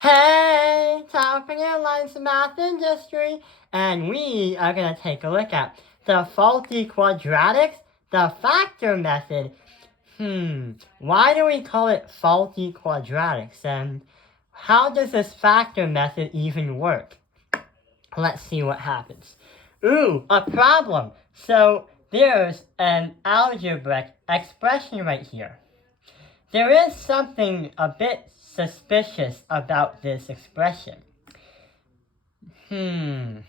Hey, Topping Airlines Math Industry, and we are going to take a look at the faulty quadratics, the factor method. Why do we call it faulty quadratics, and how does this factor method even work? Let's see what happens. Ooh, a problem. So there's an algebraic expression right here. There is something a bit suspicious about this expression. If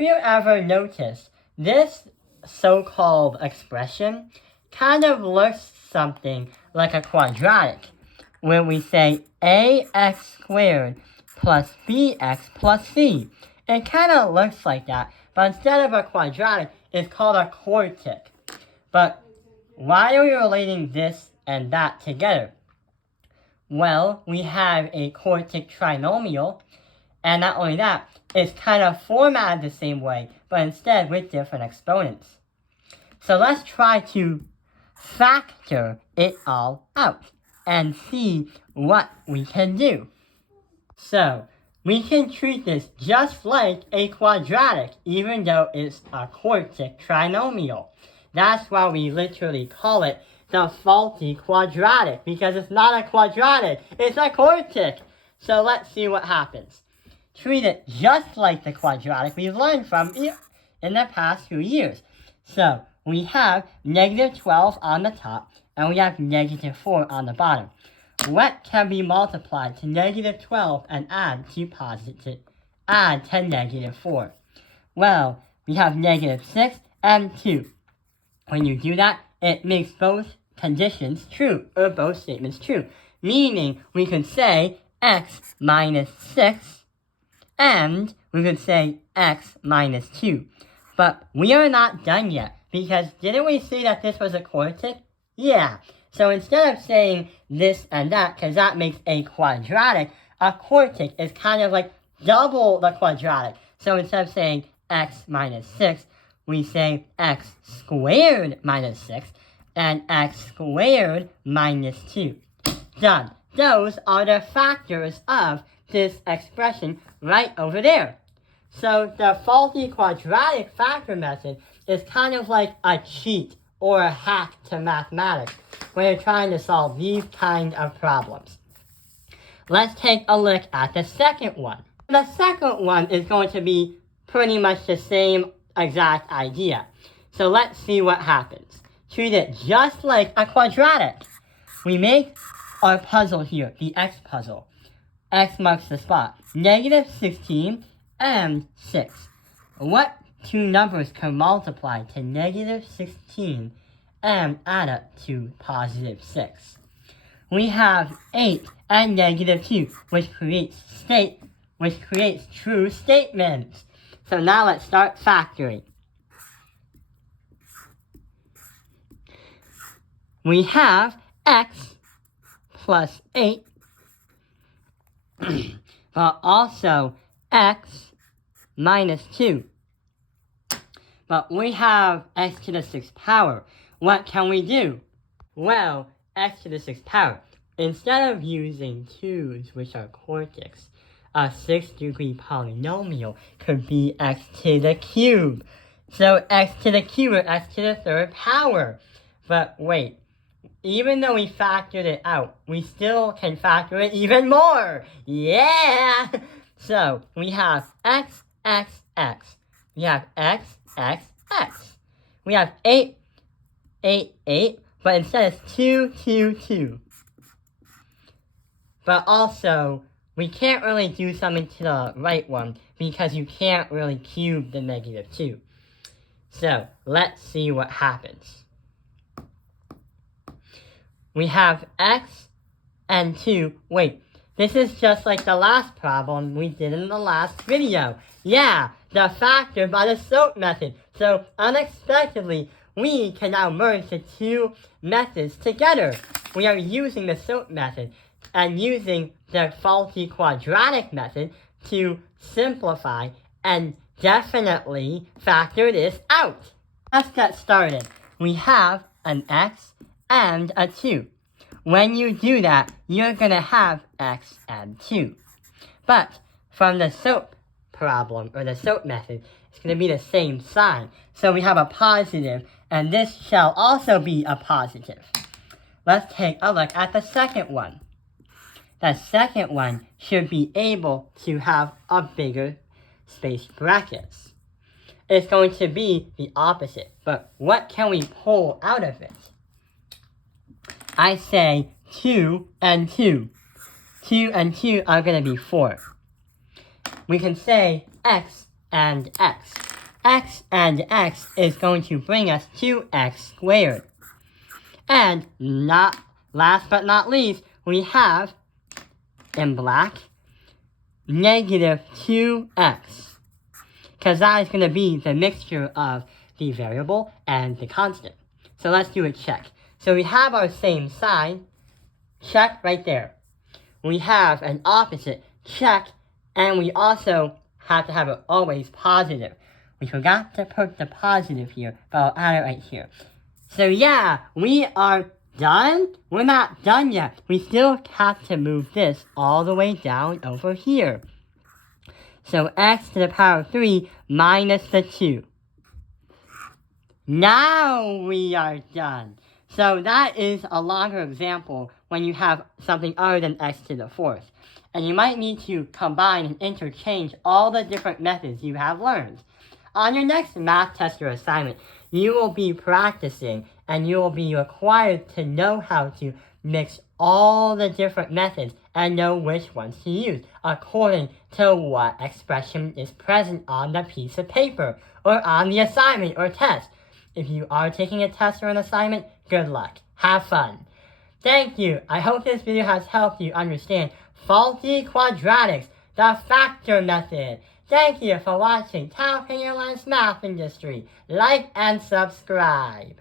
you ever notice, this so-called expression kind of looks something like a quadratic, when we say ax squared plus bx plus c. It kind of looks like that, but instead of a quadratic, it's called a quartic. But why are we relating this and that together? Well, we have a quartic trinomial, and not only that, it's kind of formatted the same way, but instead with different exponents. So let's try to factor it all out and see what we can do. So we can treat this just like a quadratic, even though it's a quartic trinomial. That's why we literally call it the faulty quadratic, because it's not a quadratic, it's a quartic. So let's see what happens. Treat it just like the quadratic we've learned from in the past few years. So we have negative 12 on the top, and we have negative 4 on the bottom. What can be multiplied to negative 12 and add to negative 4? Well, we have negative 6 and 2. When you do that, it makes both conditions true, or both statements true. Meaning, we could say x minus 6, and we could say x minus 2. But we are not done yet, because didn't we say that this was a quartic? Yeah. So instead of saying this and that, because that makes a quadratic, a quartic is kind of like double the quadratic. So instead of saying x minus 6, we say x squared minus 6 and x squared minus 2. Done. Those are the factors of this expression right over there. So the faulty quadratic factor method is kind of like a cheat or a hack to mathematics when you're trying to solve these kind of problems. Let's take a look at the second one. The second one is going to be pretty much the same exact idea. So let's see what happens. Treat it just like a quadratic. We make our puzzle here, the x puzzle. X marks the spot. Negative 16 and 6. What two numbers can multiply to negative 16 and add up to positive 6? We have 8 and negative 2, which creates true statements. So now let's start factoring. We have x plus 8, but also x minus 2. But we have x to the 6th power. What can we do? Well, x to the 6th power. Instead of using 2's, which are quartics, a 6th-degree polynomial could be x to the cube. So x to the cube or x to the 3rd power. But wait, even though we factored it out, we still can factor it even more. Yeah! So we have x, x, x. We have x, x, x. We have 8, 8, 8, but instead it's 2, 2, 2. But also, we can't really do something to the right one because you can't really cube the negative 2. So, let's see what happens. We have x and 2. Wait, this is just like the last problem we did in the last video. Yeah, the factor by the SOAP method. So, unexpectedly, we can now merge the two methods together. We are using the SOAP method and using the faulty quadratic method to simplify and definitely factor this out. Let's get started. We have an x and a 2. when you do that, you're going to have x and 2. But from the SOAP problem, or the SOAP method, it's going to be the same sign. So we have a positive, and this shall also be a positive. Let's take a look at the second one. The second one should be able to have a bigger spaced brackets. It's going to be the opposite, but what can we pull out of it? I say 2 and 2. 2 and 2 are going to be 4. We can say x and x. X and x is going to bring us to x squared. And last but not least, we have, in black, negative 2x. Because that is going to be the mixture of the variable and the constant. So let's do a check. So we have our same sign, check right there. We have an opposite, check, and we also have to have it always positive. We forgot to put the positive here, but I'll add it right here. So yeah, we are done? We're not done yet. We still have to move this all the way down over here. So x to the power 3 minus the 2. Now we are done. So that is a longer example when you have something other than x to the 4th. And you might need to combine and interchange all the different methods you have learned. On your next math test or assignment, you will be practicing and you will be required to know how to mix all the different methods and know which ones to use according to what expression is present on the piece of paper or on the assignment or test. If you are taking a test or an assignment, good luck. Have fun. Thank you. I hope this video has helped you understand faulty quadratics, the factor method. Thank you for watching Talking Airlines Math Industry. Like and subscribe.